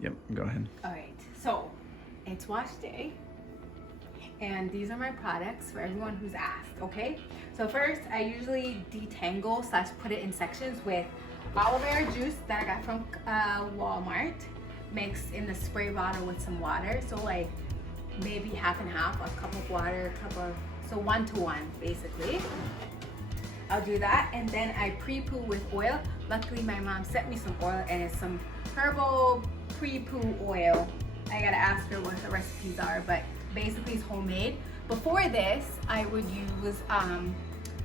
Yep, go ahead. All right, so it's wash day, and these are my products for everyone who's asked, okay? So first, I usually detangle / put it in sections with aloe vera juice that I got from Walmart, mixed in the spray bottle with some water. So like maybe half and half, a cup of water, so 1 to 1 basically. I'll do that, and then I pre-poo with oil. Luckily, my mom sent me some oil, and it's some herbal pre-poo oil. I gotta ask her what the recipes are, but basically it's homemade. Before this, I would use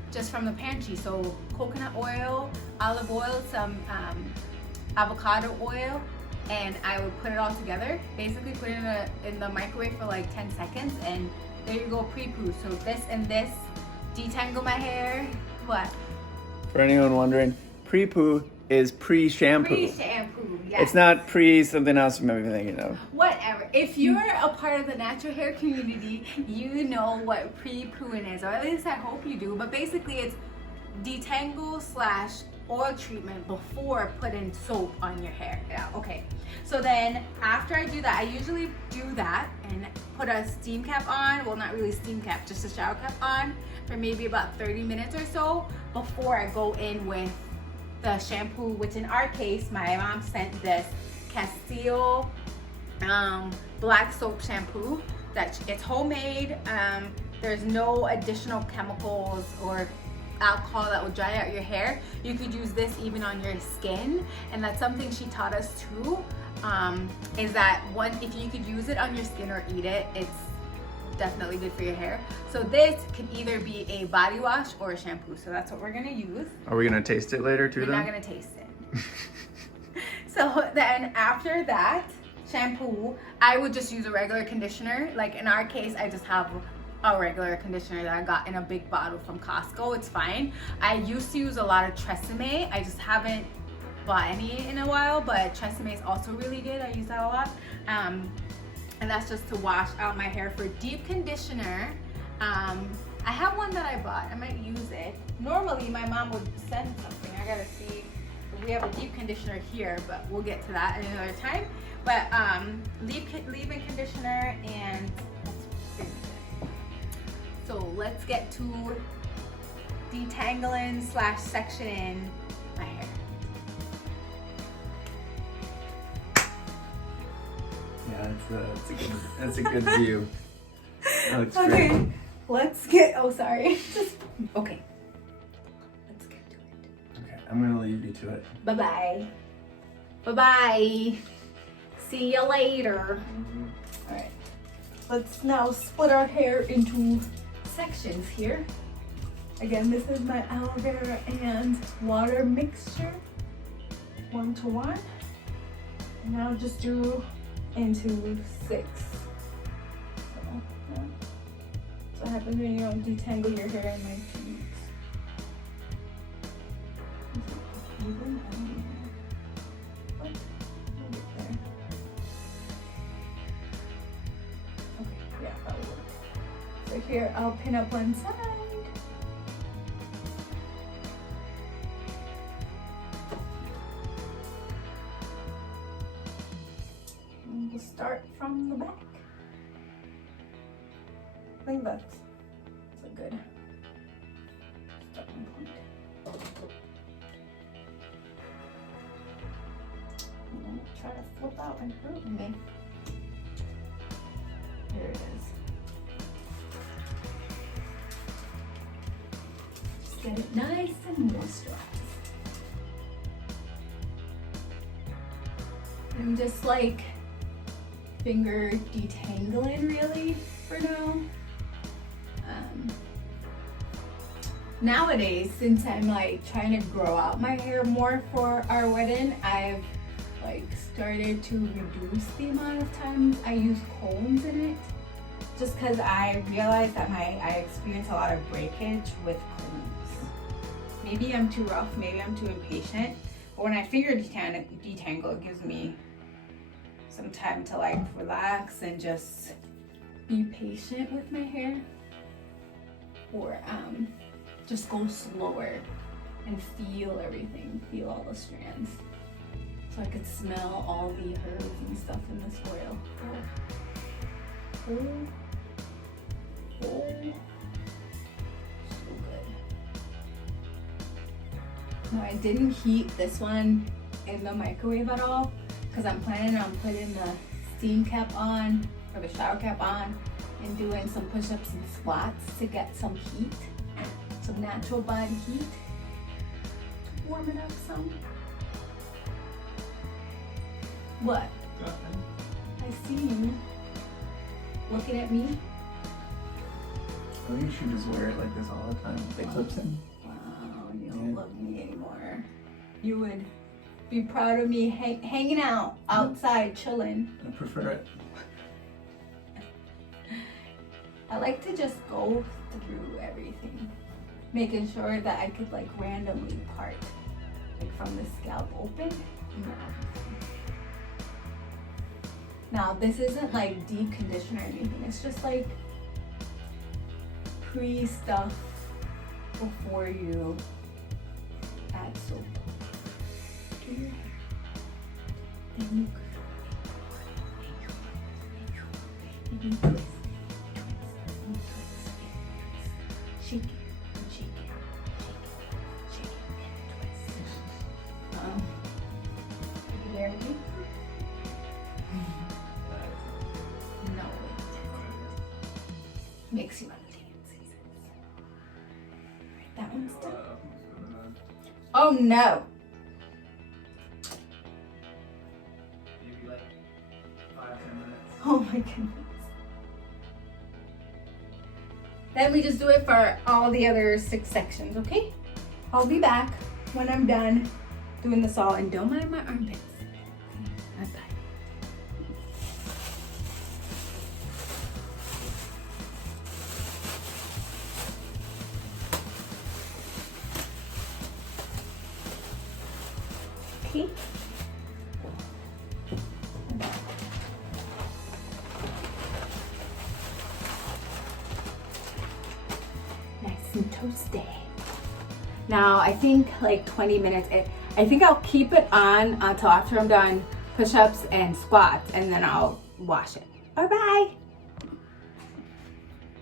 just from the pantry, so coconut oil, olive oil, some avocado oil, and I would put it all together. Basically, put it in the microwave for like 10 seconds, and there you go, pre-poo. So this and this, detangle my hair. What? For anyone wondering, pre-poo is pre-shampoo. Pre-shampoo, yes. It's not pre-something else you might be thinking of. Whatever. If you're a part of the natural hair community, you know what pre-pooing is, or at least I hope you do. But basically, it's detangle / oil treatment before putting soap on your hair. Yeah, okay. So then after I do that, I usually do that and put a steam cap on. Well, not really steam cap, just a shower cap on for maybe about 30 minutes or so before I go in with the shampoo, which in our case, my mom sent this Castile black soap shampoo. It's homemade. There's no additional chemicals or alcohol that will dry out your hair. You could use this even on your skin, and that's something she taught us too, is that if you could use it on your skin or eat it, it's definitely good for your hair. So this could either be a body wash or a shampoo, so that's what we're gonna use. Are we gonna taste it later too? We're not gonna taste it. So then after that shampoo, I would just use a regular conditioner. Like in our case, I just have a regular conditioner that I got in a big bottle from Costco. It's fine. I used to use a lot of Tresemme. I just haven't bought any in a while, but Tresemme is also really good. I use that a lot. And that's just to wash out my hair. For deep conditioner, I have one that I bought. I might use it. Normally, my mom would send something. I gotta see if we have a deep conditioner here, but we'll get to that at another time. But leave-in conditioner, and that's pretty good. So let's get to detangling / sectioning my hair. Yeah, that's a good view. That looks Okay, great. let's get, okay. Let's get to it. Okay, I'm gonna leave you to it. Bye-bye. Bye-bye. See you later. All right, let's now split our hair into sections here. Again, this is my aloe vera and water mixture, 1 to 1. And I'll just do into 6. So that's what happens when you don't detangle your hair in like 2 weeks. Even? I don't know. What? We'll get there. Okay, yeah, that will work. So here, I'll pin up one side. And we'll start from the back. I think that's a good starting point. I'm gonna try to flip out and hurt me. Here it is. Just get it nice and moisturized. I'm just like finger detangling really for now. Nowadays, since I'm like trying to grow out my hair more for our wedding, I've like started to reduce the amount of times I use combs in it, just because I realized that I experience a lot of breakage with combs. Maybe I'm too rough, maybe I'm too impatient, but when I finger detangle, it gives me some time to like relax and just be patient with my hair, or just go slower and feel everything, feel all the strands. so I could smell all the herbs and stuff in this oil. Oh, so good. Now I didn't heat this one in the microwave at all because I'm planning on putting the steam cap on or the shower cap on and doing some push-ups and squats to get some heat, some natural body heat, to warm it up some. What? I see you looking at me. I think you should just wear it like this all the time with the clips in. Wow, you don't love me anymore. You would be proud of me hanging out outside, chilling. I prefer it. I like to just go through everything, making sure that I could like randomly part, like from the scalp open. Now this isn't like deep conditioner or anything. It's just like pre-stuff before you add soap to your hair. Then you twist. Shake it, shake it, shake it, and twist. You ready? No, it makes you fancy. Right, that one's done. Oh no! Maybe like 5-10 minutes. Oh my goodness. Then we just do it for all the other 6 sections, okay? I'll be back when I'm done doing this all, and don't mind my armpits. Bye bye. Okay. And toasty. Now I think like 20 minutes. I think I'll keep it on until after I'm done push-ups and squats, and then I'll wash it. Bye bye.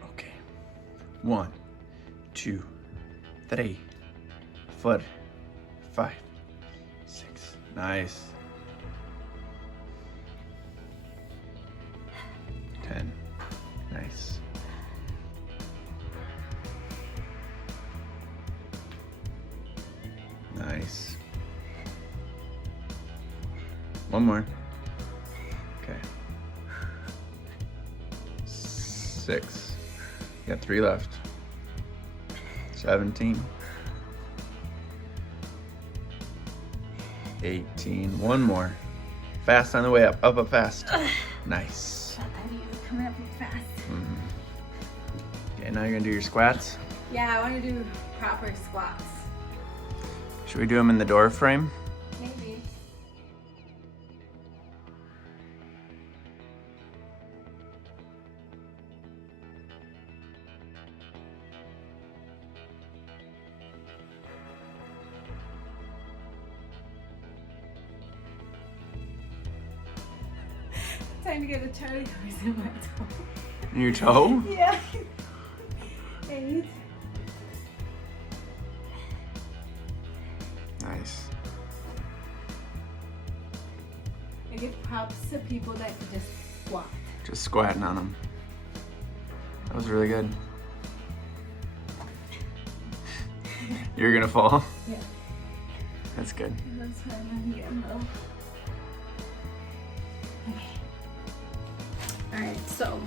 Okay. 1, 2, 3, 4, 5, 6. Nice. 10. Nice. Nice. One more. Okay. 6. You got 3 left. 17. 18. One more. Fast on the way up. Up fast. Nice. Felt that you coming up fast. Okay, now you're gonna do your squats. Yeah, I want to do proper squats. Should we do them in the door frame? Maybe. Time to get a Charlie horse in my toe. Your toe? Yeah. 8. Nice. I give props to people that can just squat. Just squatting on them. That was really good. You're gonna fall? Yeah. That's good. That's why I'm getting low. Okay. Alright, so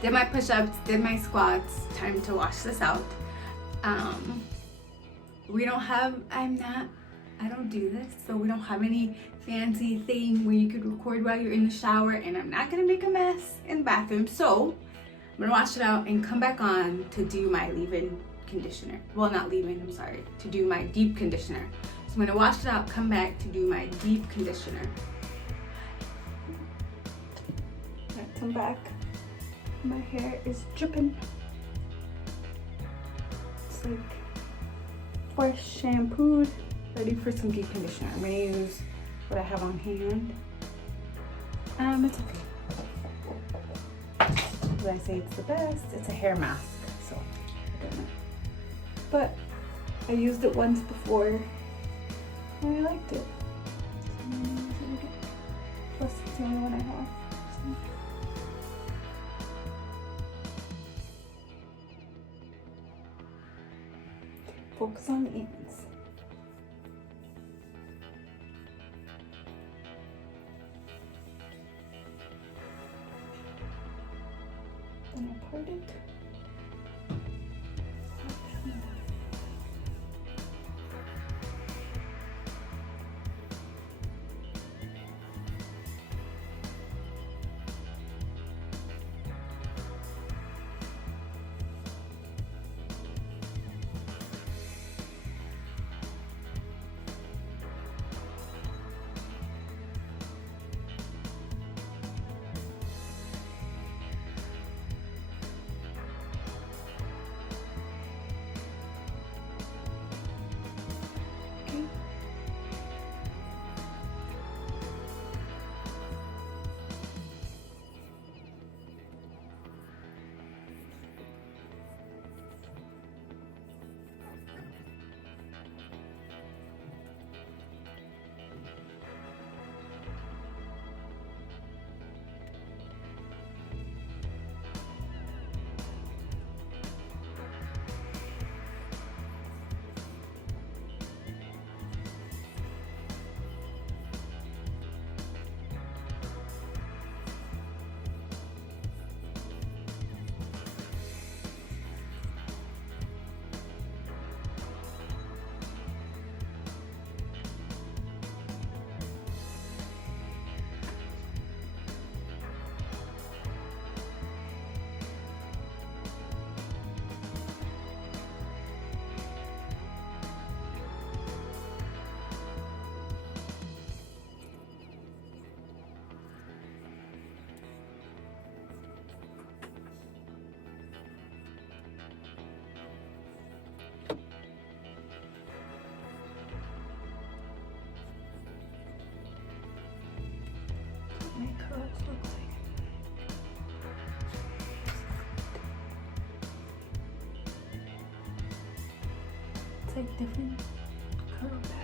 did my push-ups, did my squats. Time to wash this out. We don't have, I don't do this, so we don't have any fancy thing where you could record while you're in the shower, and I'm not gonna make a mess in the bathroom. So I'm gonna wash it out and come back on to do my leave-in conditioner. Well, not leave-in, I'm sorry, to do my deep conditioner. So I'm gonna wash it out, come back to do my deep conditioner. I come back, my hair is dripping. It's like fresh shampooed. ready for some deep conditioner. I'm gonna use what I have on hand. It's okay. Did I say it's the best? It's a hair mask, so I don't know. But I used it once before and I liked it. So I'm gonna use it again. Plus it's the only one I have. So. Focus on the ends. Then I part it. My curls look like. It's like different curl patterns.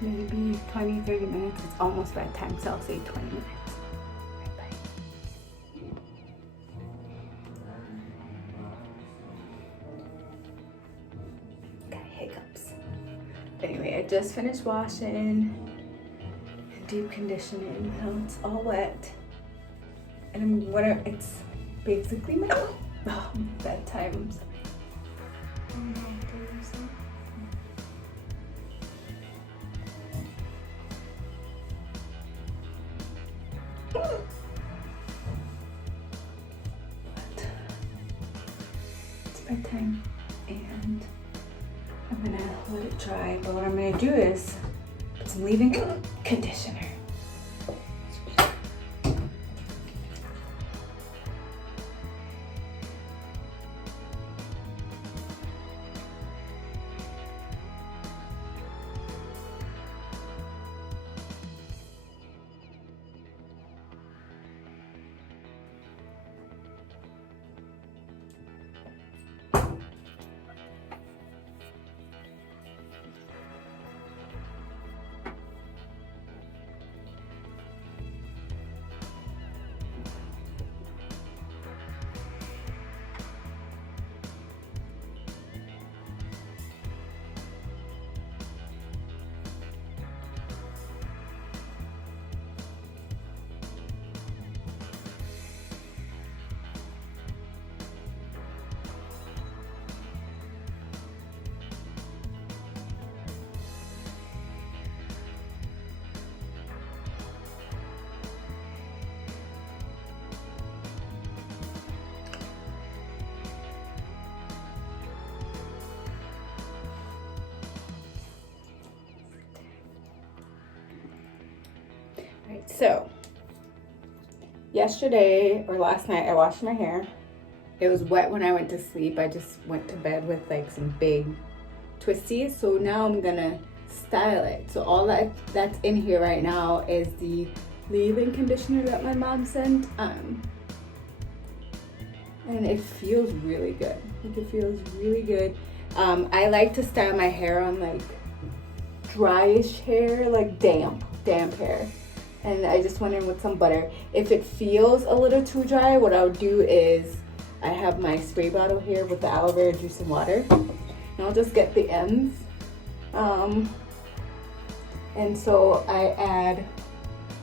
Maybe 20-30 minutes. It's almost bedtime, so I'll say 20 minutes. Got hiccups. Anyway, I just finished washing and deep conditioning. Now it's all wet. And it's basically my bedtime. I'm sorry. Oh no, but it's bedtime and I'm gonna let it dry. But what I'm gonna do is put some leave-in conditioner. right, so yesterday or last night I washed my hair. It was wet when I went to sleep. I just went to bed with like some big twisties. So now I'm gonna style it. So all that's in here right now is the leave-in conditioner that my mom sent. And it feels really good. Like it feels really good. I like to style my hair on like dryish hair, like damp hair. And I just went in with some butter. If it feels a little too dry, what I'll do is I have my spray bottle here with the aloe vera juice and water. And I'll just get the ends. And so I add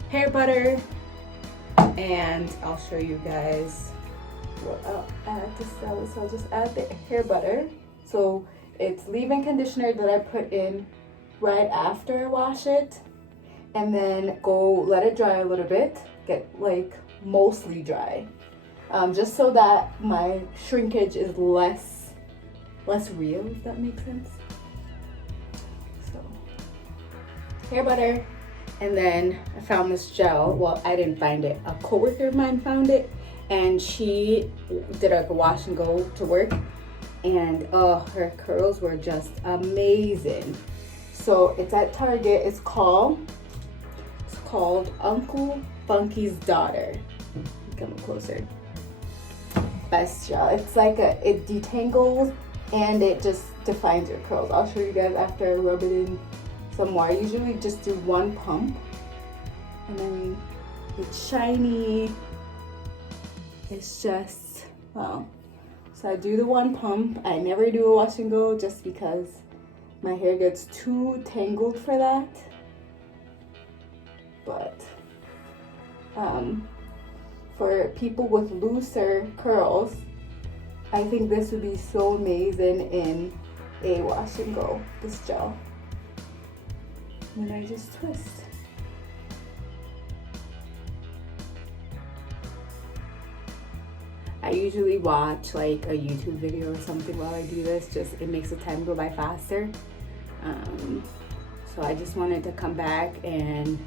hair butter, and I'll show you guys what I'll add to style it. So I'll just add the hair butter. So it's leave-in conditioner that I put in right after I wash it, and then go let it dry a little bit, get like mostly dry, just so that my shrinkage is less real, if that makes sense. So hair butter, and then I found this gel. Well, I didn't find it, a coworker of mine found it, and she did like a wash and go to work, and her curls were just amazing. So it's at Target. It's called Uncle Funky's Daughter. Come closer. Best gel. It's like it detangles and it just defines your curls. I'll show you guys after I rub it in some more. I usually just do one pump, and then it's shiny. It's just wow. So I do the one pump. I never do a wash and go just because my hair gets too tangled for that. But for people with looser curls, I think this would be so amazing in a wash and go, this gel. And I just twist. I usually watch like a YouTube video or something while I do this. Just it makes the time go by faster. So I just wanted to come back and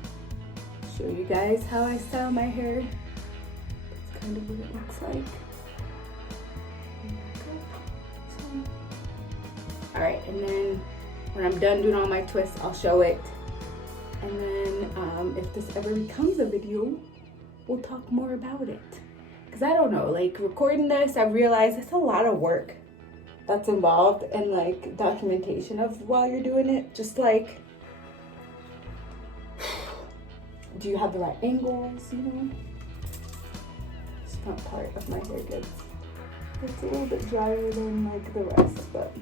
show you guys how I style my hair. That's kind of what it looks like. All right, and then when I'm done doing all my twists, I'll show it. And then if this ever becomes a video, we'll talk more about it. Cause I don't know, like recording this, I realized it's a lot of work that's involved in like documentation of while you're doing it. Just like, do you have the right angles, you know? This front part of my hair gets, it's a little bit drier than like the rest, but.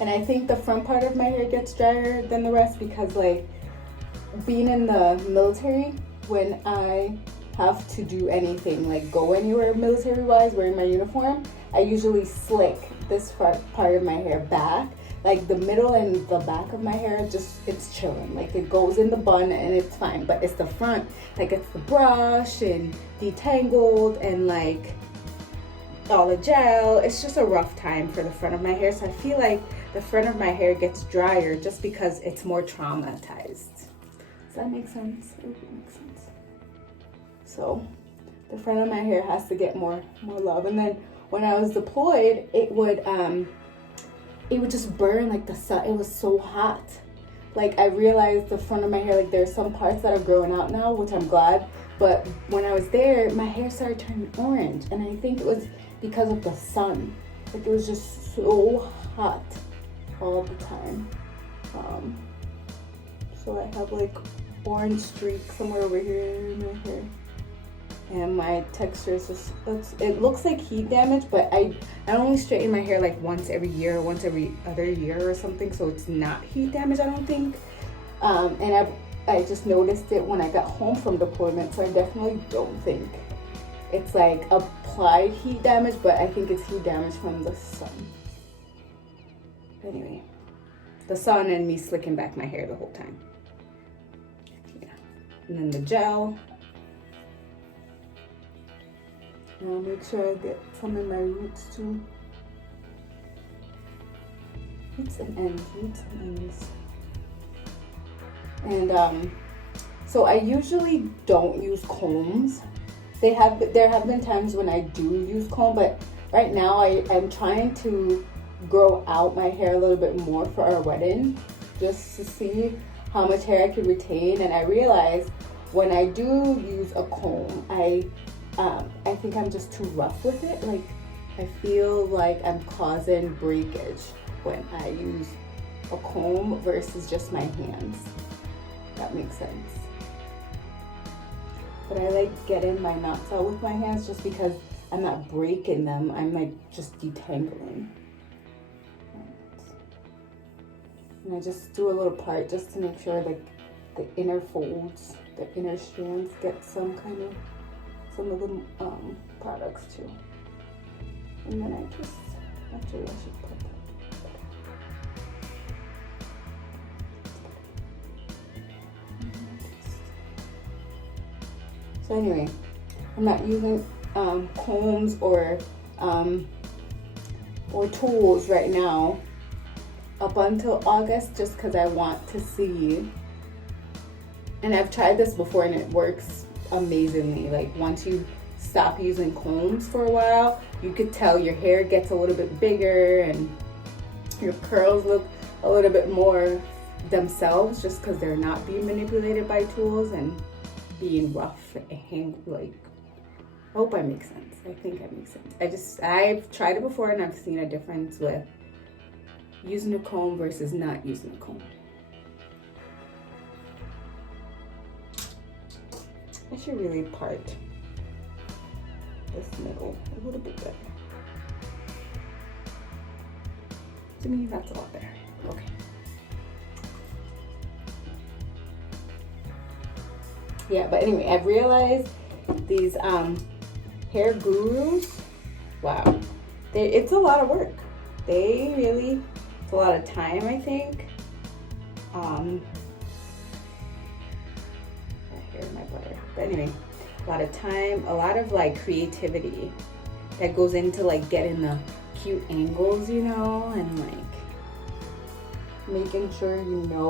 And I think the front part of my hair gets drier than the rest because like being in the military, when I have to do anything, like go anywhere military-wise, wearing my uniform, I usually slick this part of my hair back. Like the middle and the back of my hair, just, it's chilling. Like it goes in the bun and it's fine, but it's the front, like it's the brush and detangled and like all the gel. It's just a rough time for the front of my hair. So I feel like the front of my hair gets drier just because it's more traumatized. Does that make sense? It makes sense. So the front of my hair has to get more love. And then when I was deployed, it would just burn like the sun. It was so hot. Like I realized the front of my hair, like there's some parts that are growing out now, which I'm glad. But when I was there, my hair started turning orange. And I think it was because of the sun. Like it was just so hot all the time. So I have like orange streak somewhere over here in my hair. And my texture is just, it looks like heat damage, but I only straighten my hair like once every year, once every other year or something, so it's not heat damage, I don't think. And I just noticed it when I got home from deployment, so I definitely don't think it's like applied heat damage, but I think it's heat damage from the sun. Anyway, the sun and me slicking back my hair the whole time. Yeah. And then the gel. I'll make sure I get some in my roots too. Roots and ends. And So I usually don't use combs. There have been times when I do use comb, but right now I'm trying to grow out my hair a little bit more for our wedding, just to see how much hair I can retain. And I realized when I do use a comb, I think I'm just too rough with it. Like, I feel like I'm causing breakage when I use a comb versus just my hands. That makes sense. But I like getting my knots out with my hands just because I'm not breaking them. I'm like just detangling. And I just do a little part just to make sure like the inner folds, the inner strands get some of the products too. And then I should put that. So anyway, I'm not using combs or tools right now up until August, just because I want to see. And I've tried this before and it works amazingly. Like, once you stop using combs for a while, you could tell your hair gets a little bit bigger and your curls look a little bit more themselves, just because they're not being manipulated by tools and being rough and like, I hope I make sense. I think I make sense. I've tried it before and I've seen a difference with using a comb versus not using a comb. I should really part this middle a little bit better. To me, that's a lot better. Okay. Yeah, but anyway, I've realized these hair gurus, wow, it's a lot of work. It's a lot of time, I think. Here's my butter. But anyway, a lot of time, a lot of like creativity that goes into like getting the cute angles, you know, and like making sure you know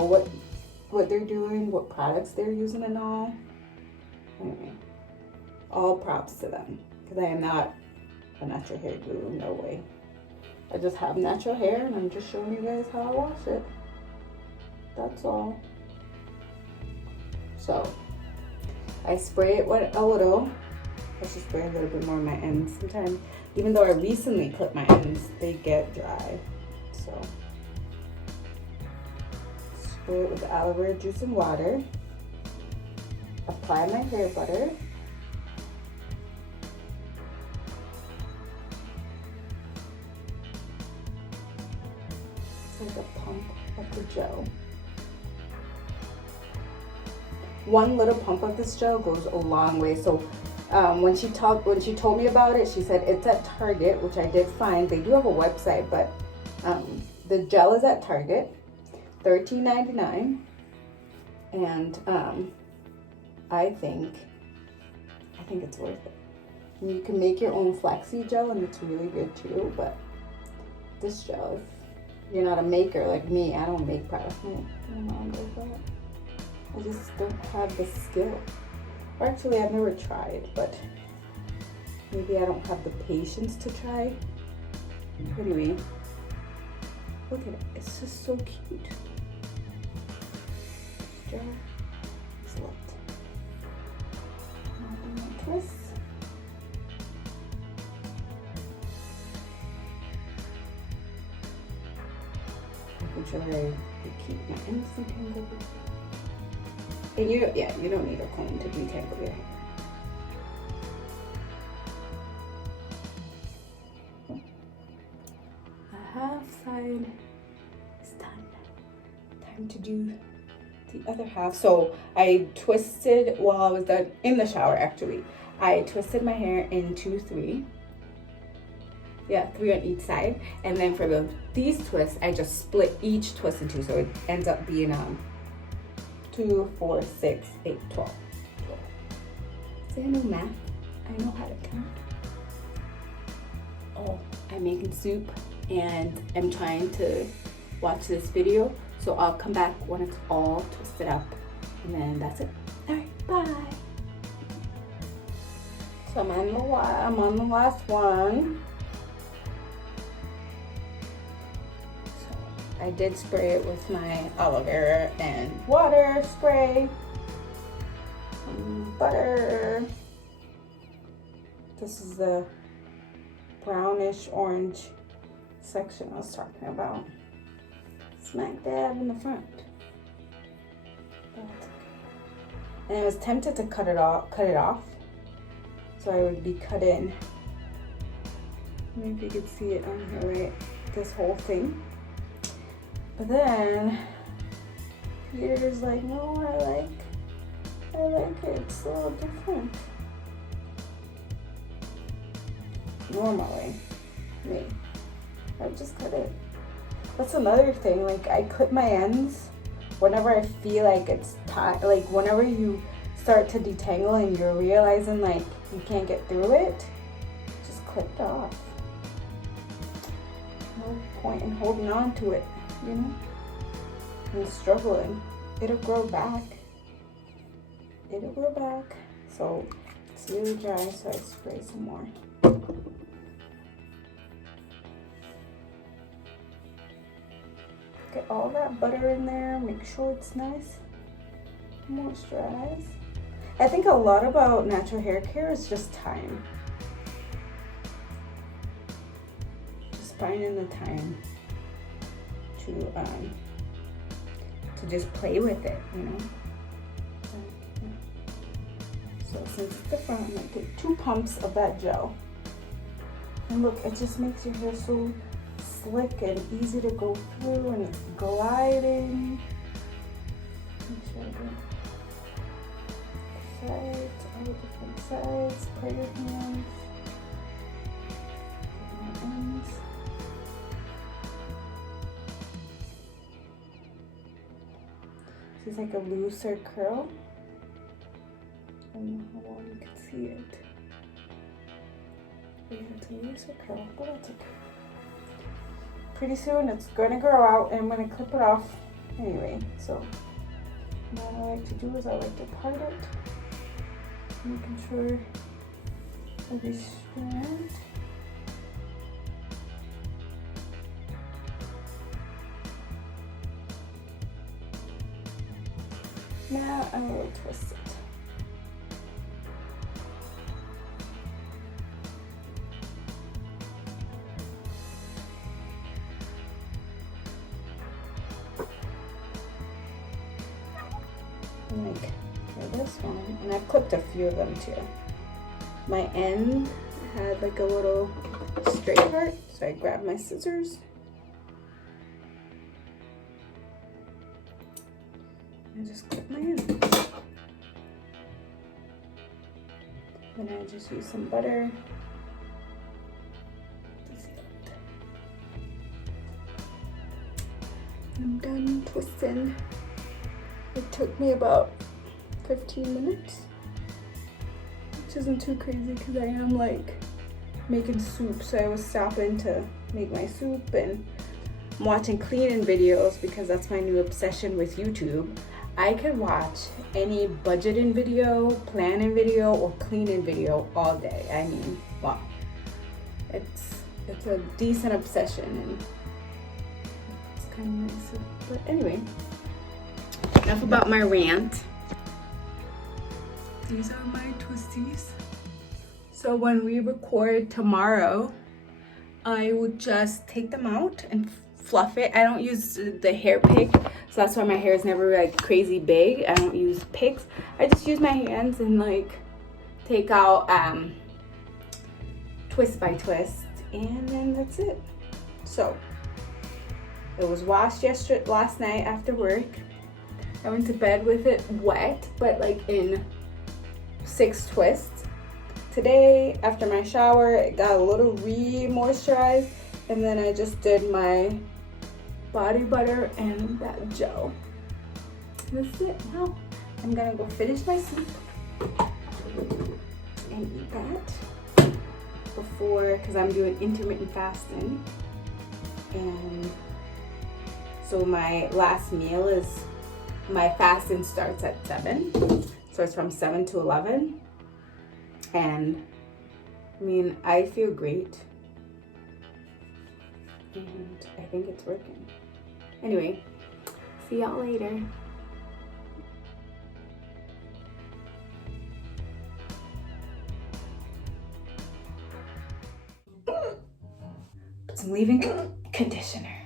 what they're doing, what products they're using and all. Anyway, all props to them, because I am not a natural hair guru, no way. I just have natural hair and I'm just showing you guys how I wash it. That's all. So I spray it with a little. I should spray a little bit more on my ends. Sometimes, even though I recently clipped my ends, they get dry. So spray it with aloe vera juice and water. Apply my hair butter. It's like a pump of the gel. One little pump of this gel goes a long way. So when she told me about it, she said it's at Target, which I did find. They do have a website, but the gel is at Target, $13.99, and I think it's worth it. And you can make your own flaxseed gel, and it's really good too. But this gel, if you're not a maker like me, I don't make products. My mom does that. I just don't have the skill. Or actually, I've never tried, but maybe I don't have the patience to try. Anyway, look at it. It's just so cute. Jar is lit. Twist. Making sure I keep my ends entangled. And you don't need a comb to detangle your hair. The half side is done. Time to do the other half. So I twisted while I was done in the shower. Actually, I twisted my hair into three. Yeah, 3 on each side. And then for these twists, I just split each twist in 2, so it ends up being 2, 4, 6, 8, 12. See, I know math. I know how to count. Oh, I'm making soup and I'm trying to watch this video. So I'll come back when it's all twisted up, and then that's it. Bye. So I'm on the last one. So I did spray it with my aloe vera and water spray. Butter. This is the brownish orange section I was talking about. Smack dab in the front. And I was tempted to cut it off. So I would be cutting. Maybe you could see it on here, right? This whole thing. But then Peter's like, no, I like it. It's a little different. Normally, me, I just cut it. That's another thing. Like I clip my ends whenever I feel like it's time. Like whenever you start to detangle and you're realizing like you can't get through it, just clip it off. No point in holding on to it, you know, and struggling. It'll grow back. So it's really dry, so I spray some more. Get all that butter in there, make sure it's nice, moisturized. I think a lot about natural hair care is just time. Just finding the time to just play with it, you know. So since it's the front, I'm gonna take 2 pumps of that gel. And look, it just makes your hair so slick and easy to go through, and it's gliding. Make sure I do sides, all the different sides. Spray your hands. My ends. This is like a looser curl. I don't know how well you can see it. Yeah, it's a looser curl, but that's okay. Pretty soon it's gonna grow out and I'm gonna clip it off anyway. So what I like to do is I like to part it, making sure every strand. Now I will twist it. Like for this one, and I've clipped a few of them too. My end had like a little straight part, so I grabbed my scissors and just clip my end. Then I just use some butter. I'm done twisting. It took me about 15 minutes, which isn't too crazy because I am like making soup. So I was stopping to make my soup, and I'm watching cleaning videos because that's my new obsession with YouTube. I could watch any budgeting video, planning video, or cleaning video all day. I mean, wow. It's a decent obsession, and it's kind of nice. But anyway, enough about my rant. These are my twisties. So when we record tomorrow, I would just take them out and fluff it. I don't use the hair pick, so that's why my hair is never like crazy big. I don't use picks. I just use my hands and like take out twist by twist, and then that's it. So it was washed last night after work. I went to bed with it wet, but like in 6 twists. Today, after my shower, it got a little re-moisturized, and then I just did my body butter and that gel. That's it. Now I'm gonna go finish my soup and eat that before, because I'm doing intermittent fasting, and so my last meal is, my fasting starts at 7. So it's from 7 to 11. And I mean, I feel great. And I think it's working. Anyway, see y'all later. Put some leave-in conditioner.